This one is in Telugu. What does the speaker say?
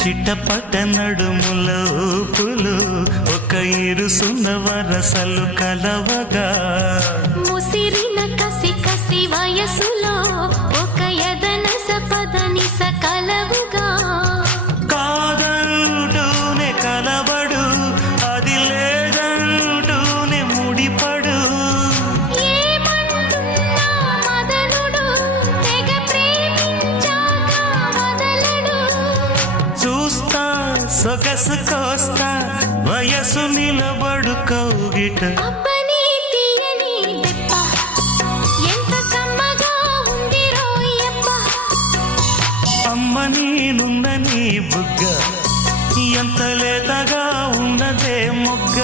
చిట్టపట నడుముల ఊపులు ఒక ఇరుసున్న వరసలు కలవగా ముసిరిన కసి కసి వయసులో ఒక యదనస పదనిస కలవుగా కాదంటూనే కలబడు అది లేదంటూనే ముడిపడు ఏమంటున్నా మదనుడు తెగ ప్రేమించాక వదలడు చూస్తా సొగసు కోస్తా వయసు నిలబడు కౌగిట అబ్బని తీయని దెబ్బ ఎంత కమ్మగా ఉంది రోయప్ప అమ్మ నేనున్న నీ బుగ్గ ఎంత లేతగా ఉన్నదే మొగ్గ